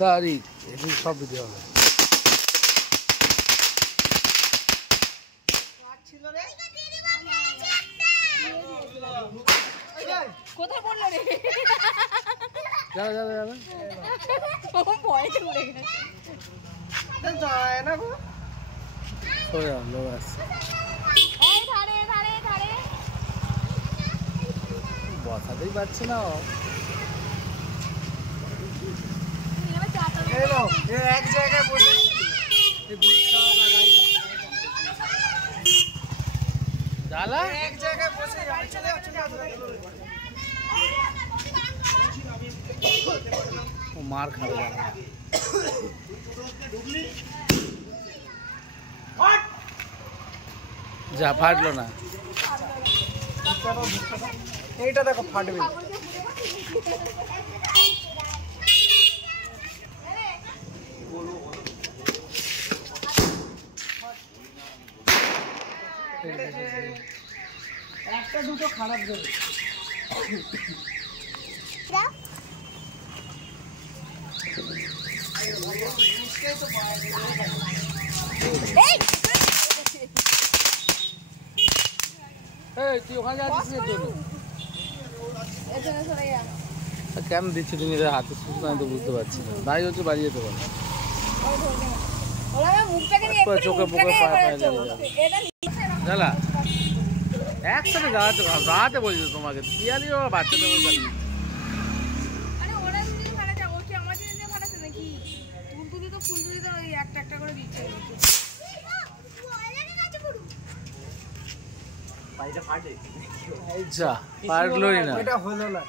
তারি এই সব ভিডিও হবে। কোথায় পড়লো রে? যাবে যাবে যাবে ভয়তে উড়ে গেছে। যায় না গো, সরে যাও, লোক আসছে। এই ধারে ধারে ধারে বসাতেই পারছে না। এক জায়গায় বসে জ্বালা এক জায়গায় বসে ও মার খাবে যা ফাটলো না। এইটা দেখো ফাটবে। একটা দুটো খারাপ যাবে। তুই ওখানে যাচ্ছিস জন্য কেন দিচ্ছি তুমি হাতে সুস্থ? আমি তো বুঝতে পারছি না। দাঁড়িয়ে হচ্ছে বাড়ি যেতে পারে, চোখে মুখে জ্বালা একসাথে দাঁড়াতে দাঁড়াতে বলছি তোমাকে। পিয়ালি ও বাচ্চাদের বলছি পারলোই না। এটা হলো না।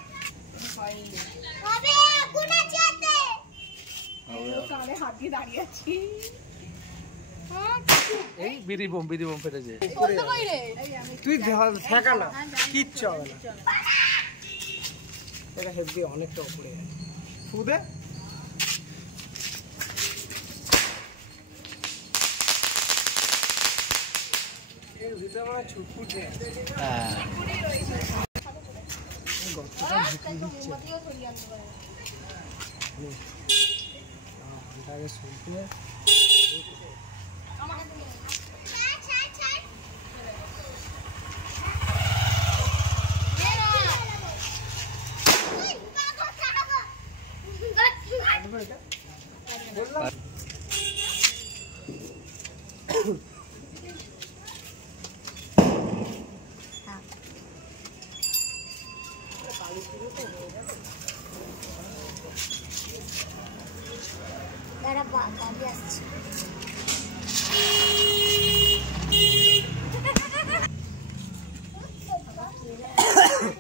এই বিড়ি বোম ফেটেছে। তুই ঠেকা না, কিচ্ছু হবে না। এটা হেভি অনেকটা উপরে ফুদে। এর ভিতরে মানে ছুটফুটে। হ্যাঁ গর্তটা ঢুকিয়ে দিচ্ছে। এটাকে শুনতে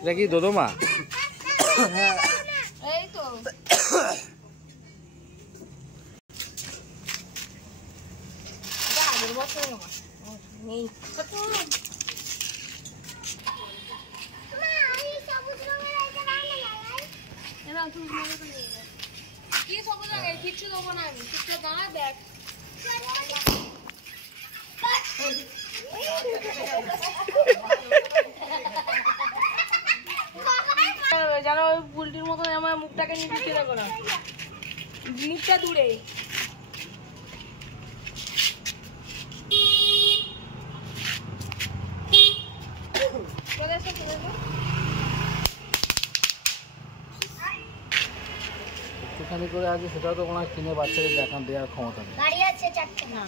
এটা কি দোদমা? এই তো আগের বছর নেই। কি সবুজ রঙের? কিচ্ছু দেবো না আমি, কিচ্ছু দাঁড়া দেখ। জানো ওই বুলটির মতো আমার মুখটাকে নিয়ে দিচ্ছে, দেখো না জিনিসটা দূরে। একটুখানি করে আছে, সেটাও তো কোনো কিনে বাচ্চাদের দেখান দেওয়ার ক্ষমতা নেই। গাড়ি আছে চারটে না।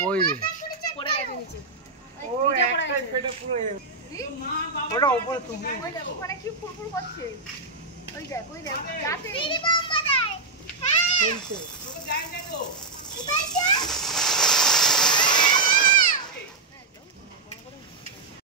কই রে? পড়ে গেছে নিচে। ও একটাই ফেটে পুরো ওটা উপরে তুমি। ওই দেখো ওখানে কি ফুরফুর করছে। ওই দেখ যাতে বিড়ি বম বাজায়। হ্যাঁ চলছে। তোকে যাই না তো।